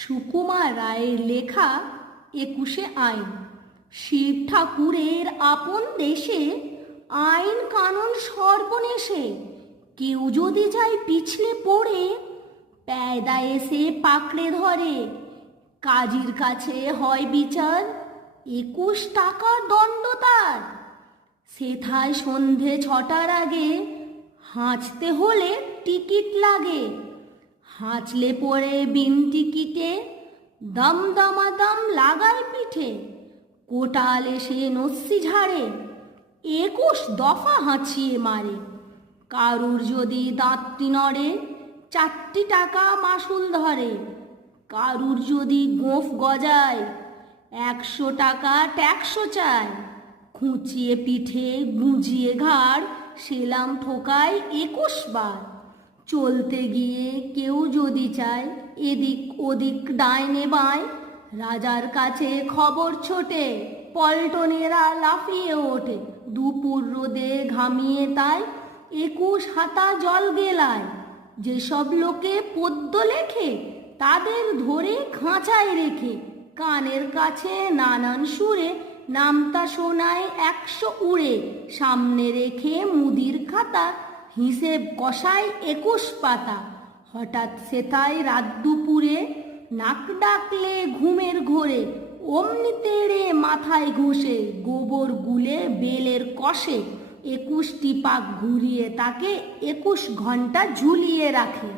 সুকুমার রায়ের লেখা একুশে আইন। শিব ঠাকুরের আপন দেশে আইন কানুন সর্বনেশে কেউ যদি যায় পিছলে পড়ে প্যায়দা এসে পাকড়ে ধরে। কাজীর কাছে হয় বিচার, একুশ টাকা দণ্ড তার। সেথায় সন্ধে ছটার আগে হাঁচতে হলে টিকিট লাগে। হাঁচলে পরে বিন টিকিটে দম দমাদম লাগায় পিঠে। কোটাল এসে নস্যি ঝাড়ে, একুশ দফা হাঁচিয়ে মারে। কারুর যদি দাঁতটি নড়ে, চারটি টাকা মাসুল ধরে। কারুর যদি গোঁফ গজায়, একশো টাকা ট্যাক্সও চায়। খুঁচিয়ে পিঠে গুঁজিয়ে ঘাড়, সেলাম ঠোকায় একুশ বার। চলতে গিয়ে কেউ যদি চায়, এদিক ওদিক ডাইনে বাঁয় রাজার কাছে খবর ছোটে, পল্টনেরা লাফিয়ে ওঠে। দুপুর রোদে ঘামিয়ে তাই একুশ হাতা জল গেলায়। যেসব লোকে পদ্য লেখে, তাদের ধরে খাঁচায় রেখে। কানের কাছে নানান সুরে, নামতা শোনায় একশো উড়ে। সামনে রেখে মুদির খাতা হিসেব কষায় একুশ পাতা। হঠাৎ সেথায় রাত দুপুরে নাক ডাকলে ঘুমের ঘোরে, অমনি তেড়ে মাথায় ঘষে গোবর গুলে বেলের কষে। একুশটি পাক ঘুরিয়ে তাকে একুশ ঘণ্টা ঝুলিয়ে রাখে।